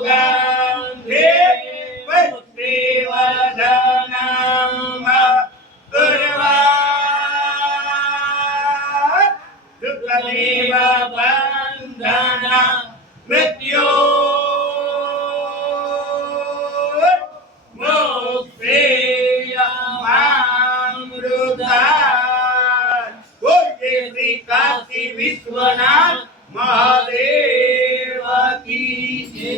सुगन्धे पुष्टिवर्धनम् उर्वारुकमिव बन्धनं काशी विश्वनाथ महादेव की जय।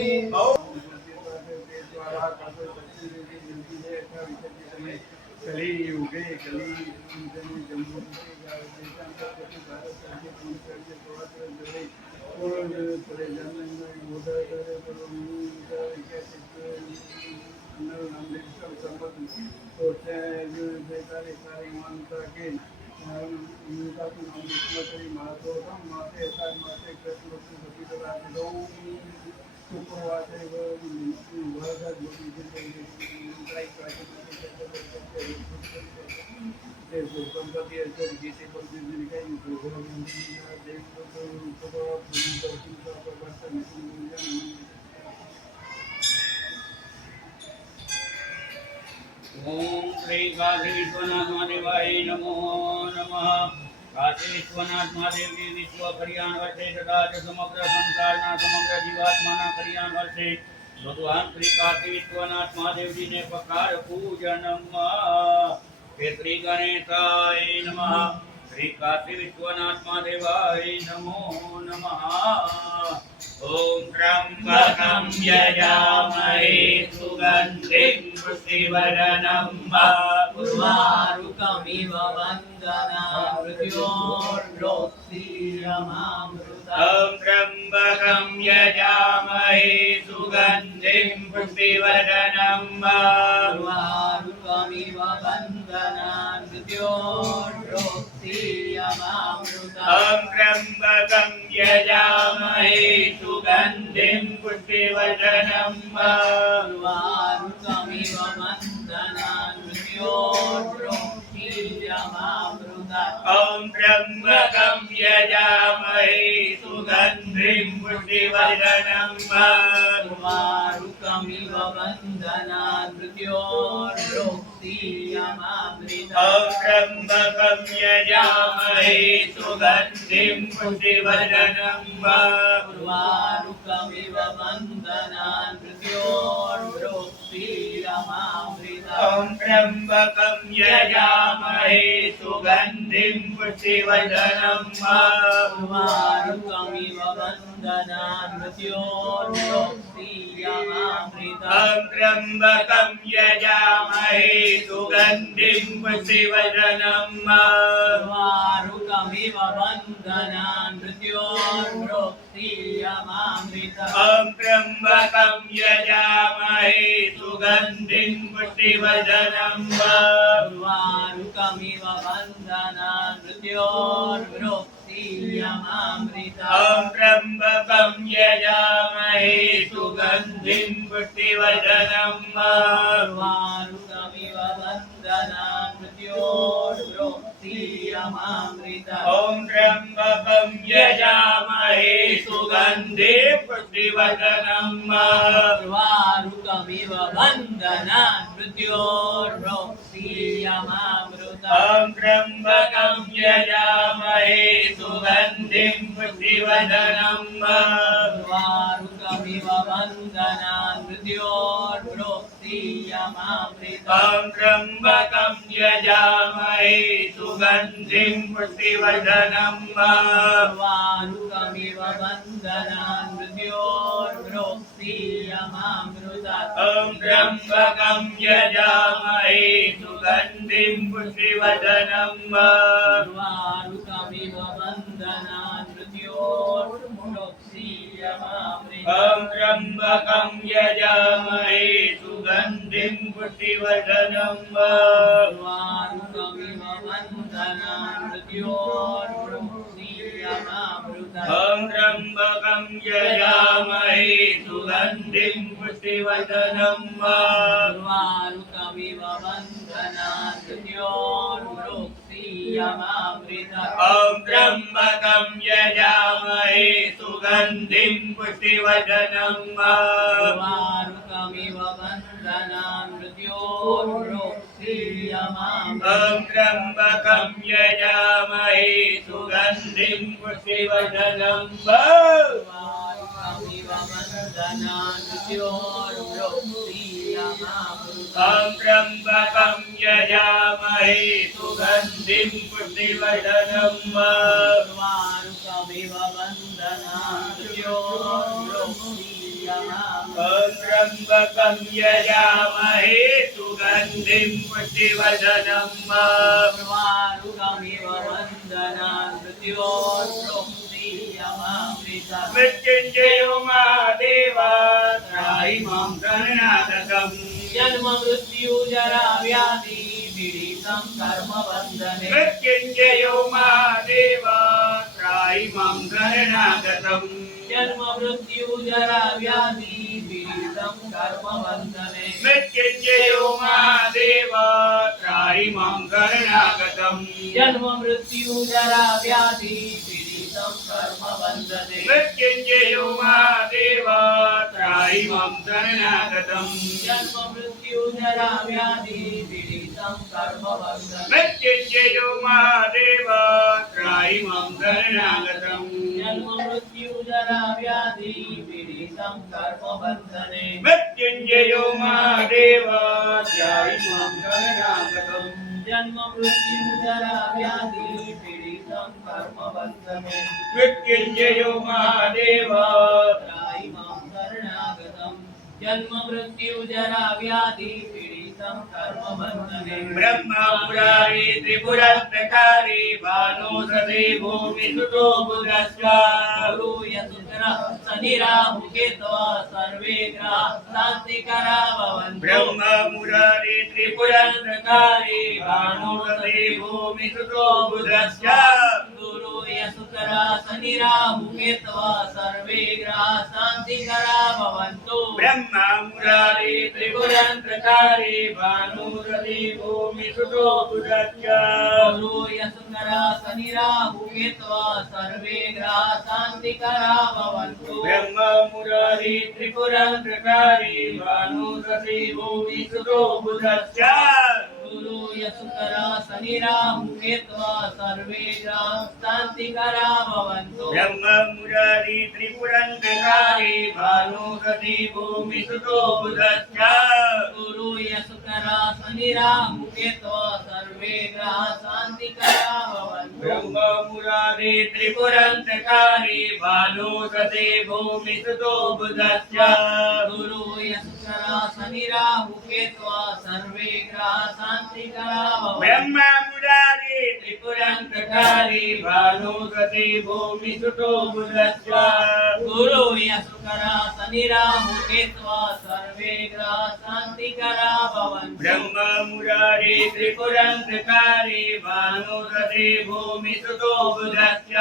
ओम श्री काशी विश्वनाथ महादेवाय नमो नमः। काशी विश्वनाथ महादेव जी विश्व कल्याण वर्षे तथा समग्र संसारना समग्र जीवात्माना कल्याण वर्षे भगवान श्री काशी विश्वनाथ महादेव जी ने पकार पूजनम। श्री गणेशाय नमः। श्री काशी विश्वनाथ महादेवाय नमो नमः। ओम त्र्यंबकं यजामहे सुगन्धिं पुष्टिवर्धनम् उर्वारुकमिव बन्धनान् मृत्योर्मुक्षीयमामृतम्। ओम त्र्यंबकं यजामहे सुगन्धिं पुष्टिवर्धनम् उर्वारुकमिव बन्धनान् मृत्योर्मुक्षीयमामृतम्। ओम त्र्यंबकं यजामहे सुगन्धिं पुष्टिवर्धनम् उर्वारुकमिव बन्धनान् मृत्योर्मुक्षीयमामृतम्। ओम त्र्यंबकं यजामहे सुगन्धिं पुष्टिवर्धनम् उर्वारुकमिव बन्धनान् मृत्योर्मुक्षीयमामृतम्। ओम त्र्यंबकं यजामहे सुगन्धिं पुष्टिवर्धनम् उर्वारुकमिव बन्धनान् मृत्योर्मुक्षीयमामृतम्। ओम त्र्यंबकं यजामहे सुगन्धिं पुष्टिवर्धनम् उर्वारुकमिव बन्धनान् मृत्योर्मुक्षीयमामृतम्। ओम त्र्यंबकं यजामहे सुगन्धिं पुष्टिवर्धनम् उर्वारुकमिव बन्धनान् मृत्योर्मुक्षीयमामृतम्। ओम त्र्यंबकं यजामहे सुगन्धिं पुष्टिवर्धनम् उर्वारुकमिव बन्धनान् मृत्योर्मुक्षीयमामृतम्। ओम त्र्यंबकं यजामहे सुगन्धिं पुष्टिवर्धनम् उर्वारुकमिव बन्धनान् मृत्योर्मुक्षीयमामृतम्। ओम त्र्यंबकं यजामहे सुगन्धिं पुष्टिवर्धनम् उर्वारुकमिव बन्धनान् मृत्योर्मुक्षीयमामृतम्। ओम त्र्यंबकं यजामहे सुगन्धिं पुष्टिवर्धनम् उर्वारुकमिव बन्धनान् मृत्योर्मुक्षीयमामृतम्। ओम त्र्यंबकं यजामहे सुगन्धिं पुष्टिवर्धनम् उर्वारुकमिव बन्धनान् मृत्योर्मुक्षीयमामृतम्। ओम त्र्यंबकं यजामहे सुगन्धिं पुष्टिवर्धनम् उर्वारुकमिव बन्धनान् मृत्योर्मुक्षीयमामृतम्। ओम त्र्यंबकं यजामहे सुगन्धिं पुष्टिवर्धनम् उर्वारुकमिव बन्धनान् मृत्योर्मुक्षीयमामृतम्। ओम त्र्यंबकं यजामहे सुगन्धिं पुष्टिवर्धनम् उर्वारुकमिव बन्धनान् मृत्योर्मुक्षीयमामृतम्। ओम त्र्यंबकं यजामहे सुगन्धिं पुष्टिवर्धनम् त्र्यम्बकं यजामहे सुगन्धिं पुष्टिवर्धनं त्र्यम्बकं यजामहे सुगन्धिं पुष्टिवर्धनं त्र्यम्बकं यजामहे सुगन्धिं पुष्टिवर्धनं मृत्युञ्जयो महादेवा त्राहि मां शरणागतम् जन्म मृत्यु जरा व्याधि पीडितं कर्म बंधने मृत्युञ्जयो महादेवा त्राहि मां शरणागतम् जन्म मृत्यु जरा व्याधि पीडितं कर्म बंधने मृत्युञ्जयो महादेवा त्राहि मां शरणागतम् जन्म मृत्यु जरा व्याधि पीडितं कर्म बंधने मृत्युञ्जयो महादेवा त्राहि मां शरणागतम् जन्म मृत्यु जरा व्याधि पीडितं कर्म बंधने मृत्युञ्जयो महादेवा त्राहि मां शरणागतम् जन्म मृत्यु जरा व्याधि पीडितं कर्म बंधने मृत्युञ्जयो महादेवा त्राहि मां शरणागतम् जन्म मृत्यु जरा व्याधि पीडितं कर्म बंधने मृत्युञ्जयो महादेवा त्राहि मां शरणागतं जन्म मृत्यु जरा व्याधि पीडितं कर्म बंधने ब्रह्मा मुरारी त्रिपुरन्तकारी भानु सदे भूमि सुतो बुधस्व गुरु यशुकर शनि राहु केतव सर्वे ग्रह शांतिकरा भवन्तु ब्रह्मा मुरारी त्रिपुरन्तकारी भानु सदे भूमि सुतो बुधस्व गुरु यशुकर शनि राहु केतव सर्वे ग्रह शांतिकरा भवन्तु ब्रह्मा मुरारी त्रिपुरन्तकारी भानु सदे भूमि सुतो बुधस्व गुरु यशुकर शनि राहु केतव सर्वे ग्रह शांतिकरा भवन्तु ब्रह्मा मुरारी त्रिपुरन्तकारी भानु सदे भूमि सुतो बुधस्व गुरु यशुकर शनि राहु केतव सर्वे ग्रह शांतिकरा भवन्तु ब्रह्मा मुरारी त्रिपुरन्तकारी भानु सदे भूमि सुतो बुधस्व गुरु यशुकर शनि राहु केतव सर्वे ग्रह शांतिकरा भवन्तु ब्रह्मा मुरारी त्रिपुरन्तकारी भानु सदे भूमि सुतो बुधस्व गुरु यशुकर शनि राहु केतव सर्वे ग्रह शांतिकरा भवन्तु ब्रह्मा मुरारी त्रिपुरन्तकारी भानु सदे भूमि सुतो बुधस्व गुरु यशुकर शनि राहु केतव सर्वे ग्रह शांतिकरा भवन्तु ब्रह्मा मुरारी त्रिपुरन्तकारी भानु सदे भूमि सुतो बुधस्व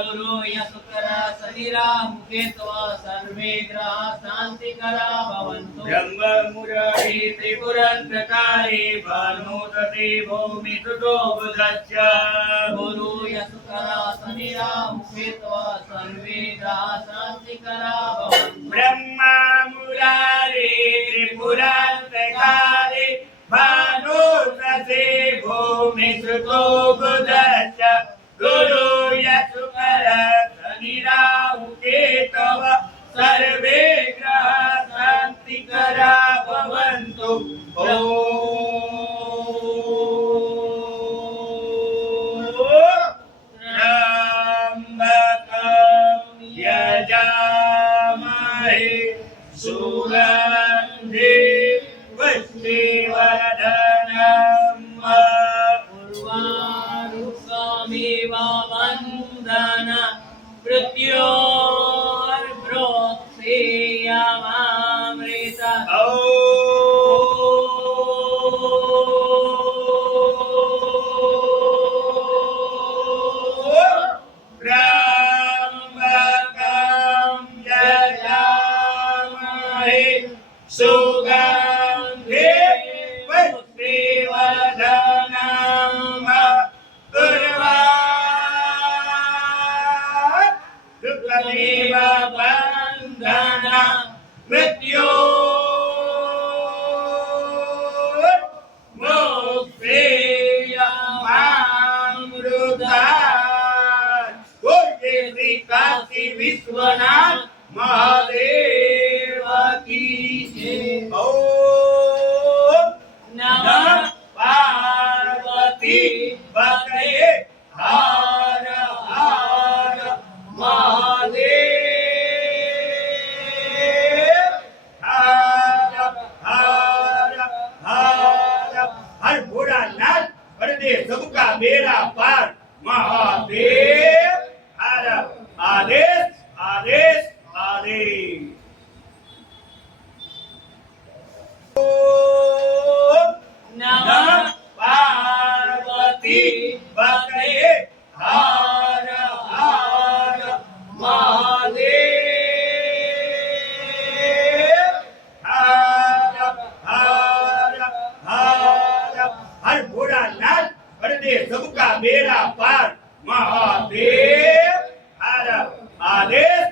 गुरु यशुकर शनि राहु केतव सर्वे ग्रह शांतिकरा भवन्तु ब्रह्मा मुरारी त्रिपुरन्तकारी भानु सदे भूमि सुतो बुधस्व गुरु यशुकर शनि राहु केतव सर्वे ग्रह शांतिकरा भवन्तु ब्रह्मा मुरारी त्रिपुरन्तकारी भानु सदे भूमि सुतो बुधस्व गुरु यशुकर शनि राहु केतव सर्वे ग्रह शान्तिकरा भवन्तु त्र्यम्बकं यजामहे सुगन्धिं पुष्टिवर्धनम् उर्वारुकमिव वन्दन मृत्योर्भृत्सेयमामृत त्र्यम्बकं यजामहे सुगन्धिं पुष्टिवर्धनम् दुःखमेव बन्धन मृत्योर्भृत्सेयमामृत વિશ્વનાથ મહાદેવ કી જય. ઓમ નમઃ પાર્વતી પતયે હર હર મહાદેવ. હર હર હર હર ભોળાનાથ कर दे सबका बेड़ा पार महादेव. हर आदेश आदेश आदेश. ओम नमः पार्वती पतये हर हर महादेव. हर हर हर हर भोलानाथ कर दे सबका बेड़ा पार महादेव. हर आदेश